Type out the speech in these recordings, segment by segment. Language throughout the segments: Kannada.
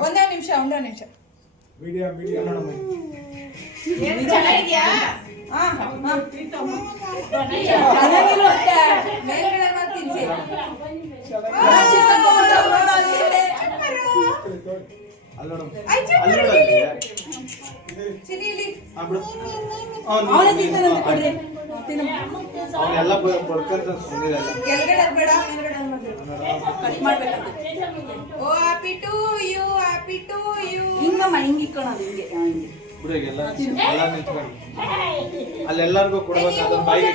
ಒಂದೇ ನಿಮಿಷ ಮೀಡಿಯಾ ಎಲ್ಲ ಬಡ್ಕಂತ ಅಲ್ಲೆಲ್ಲರಿಗೂ ಕೊಡ್ಬೇಕು ಅದನ್ನ ಬಾಯಿಗೆ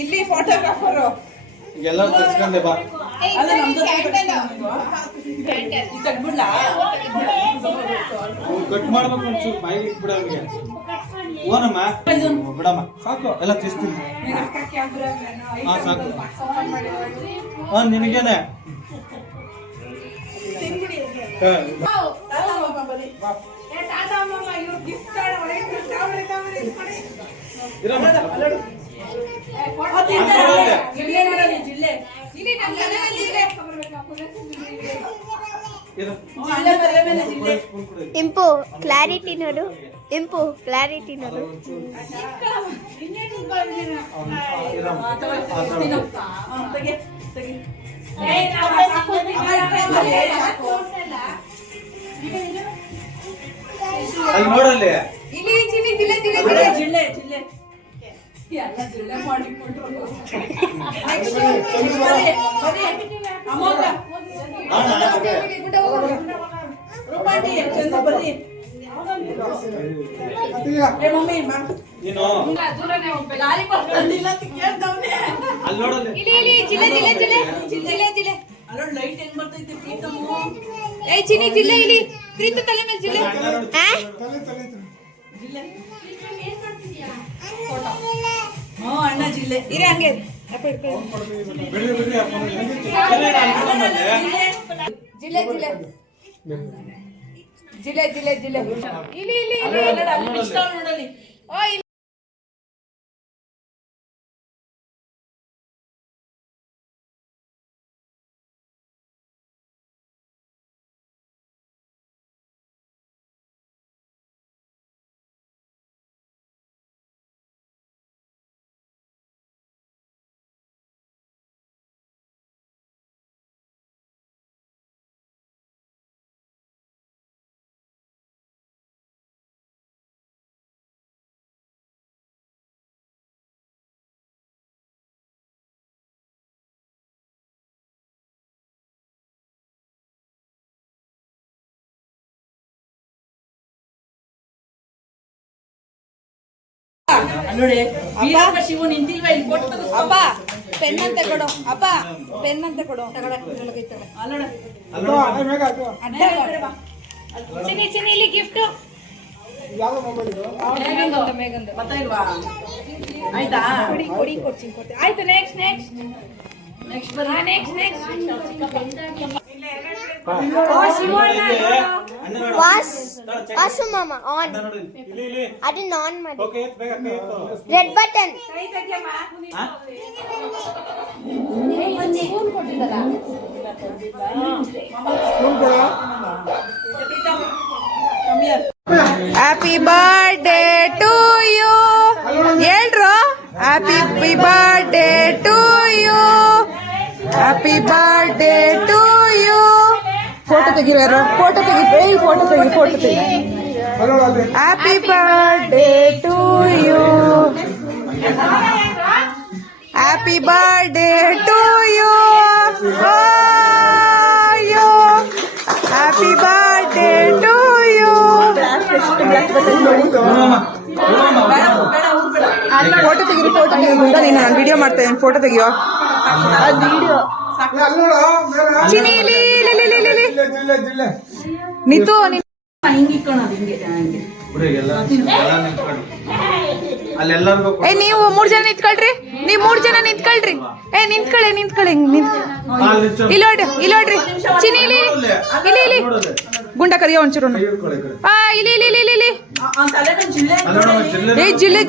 ಇಲ್ಲಿ ಫೋಟೋಗ್ರಾಫರು ಎಲ್ಲರೂ ತರ್ಸ್ಕೊಂಡೆ ಬಾ ಕಟ್ ಮಾಡ್ಬೇಕು ಒಂಚೂರು ಬಾಯಿಗೆ ಇಟ್ಬಿಡ ಅವ್ರಿಗೆ ಓನಮ್ಮ ಬಿಡಮ್ಮ ಸಾಕು ಎಲ್ಲ ತಿಸ್ತೀನಿ ಹಾ ಸಾಕು ಹಾ ನಿನಗೇನೆ ಇಂಪು ಕ್ಲಾರಿಟಿ ನೋಡು ಕ್ಲಾರಿಟಿ ನೋಡು ಅಲ್ಲಿ ನೋಡಲ್ಲಿ ಅಣ್ಣ ಜಿಲ್ಲೆ ಇರೇ ಹಂಗೆ ಜಿಲ್ಲೆ ಇಲ್ಲಿ ನೋಡಲಿ ಶಿವ ನಿಂತಿಲ್ವಾ ಇಲ್ಲಿ ಫೋಟೋ ಅಪ್ಪ ಪೆನ್ ಅಂತ ಕೊಡು ಅಪ್ಪ ಪೆನ್ ಅಂತ ಕೊಡು ಇಲ್ಲಿ ಗಿಫ್ಟ್ ಆಯ್ತಾ ಕೊಡಿ ಕೊಡ್ತೀನಿ ಆಯ್ತು ನೆಕ್ಸ್ಟ್ ವಾಸು ಮಾಮ ಆನ್ ಅದನ್ನ ಆನ್ ಮಾಡಿ red button happy birthday to you ಹೇಳ್ರು happy birthday to you happy birthday to you photo ತೆಗಿರೋ ಫೋಟೋ ತೆಗಿ happy birthday to happy birthday to you happy birthday to you. Photo ತೆಗಿರಿ, ಫೋಟೋ ತೆಗಿ. ನಾನು ವಿಡಿಯೋ ಮಾಡ್ತಾ ಇದ್ದೀನಿ, ಫೋಟೋ ತೆಗಿಯೋ. ಚಿನಿ ನಿತು ಏ ನೀವು 3 ಜನ ನಿಂತ್ಕೊಳ್ರಿ, ನೀವು 3 ಜನ ನಿಂತ್ಕೊಳ್ರಿ. ಏ ನಿಂತ್ಕೊಳ್ಳಿ ಇಲ್ಲೋಡ್ರಿ ಚಿನಿ ಇಲ್ಲಿ ಗುಂಡ ಕರಿಯೋ ಒಂಚೂರು. ಇಲ್ಲಿ ಏ ಜಿಲ್ಲೆ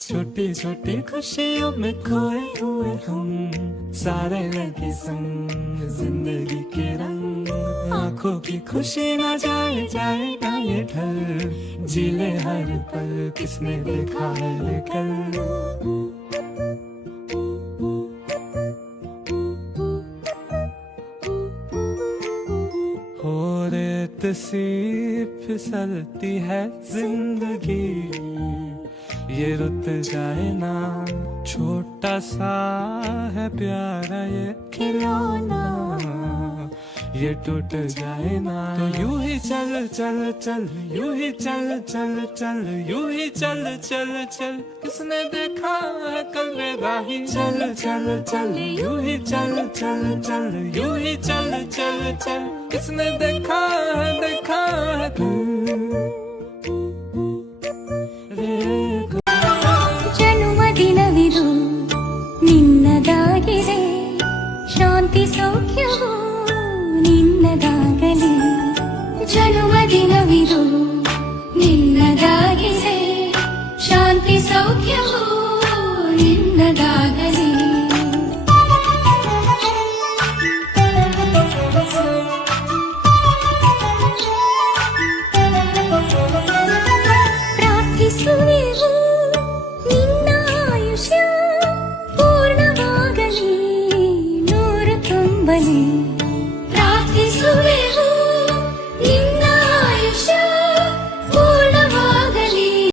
छोटी छोटी खुशियों में खोए हुए हम सारे लगे संग जिंदगी के रंग आंखों की खुशी न जाएगा ये ढल जीले हर पल किसने देखा है कल हो रेत सी फिसलती है जिंदगी ये रुत जाए ना छोटा सा है प्यारा ये खिलौना ये टूट जाए ना तो यूं ही चल यूं ही चल यूं ही चल किसने देखा है कल रे राही चल यूं ही चल यूं ही चल किसने देखा है ಜನ್ಮದಿನವಿದು ನಿನ್ನದಾಗಿದೆ ಶಾಂತಿ ಸೌಖ್ಯವು ನಿನ್ನದಾಗಲಿ ಜನ್ಮದಿನವಿದು ನಿನ್ನದಾಗಿದೆ ಶಾಂತಿ ಸೌಖ್ಯವು ನಿನ್ನದಾಗಲಿ ಪ್ರಾರ್ಥಿಸುವೆವು ನಿನ್ನ ಆಯುಷ್ಯ ಪೂರ್ಣವಾಗಲಿ ನೂರು ತುಂಬಲಿ ಪ್ರಾರ್ಥಿಸುವೆವು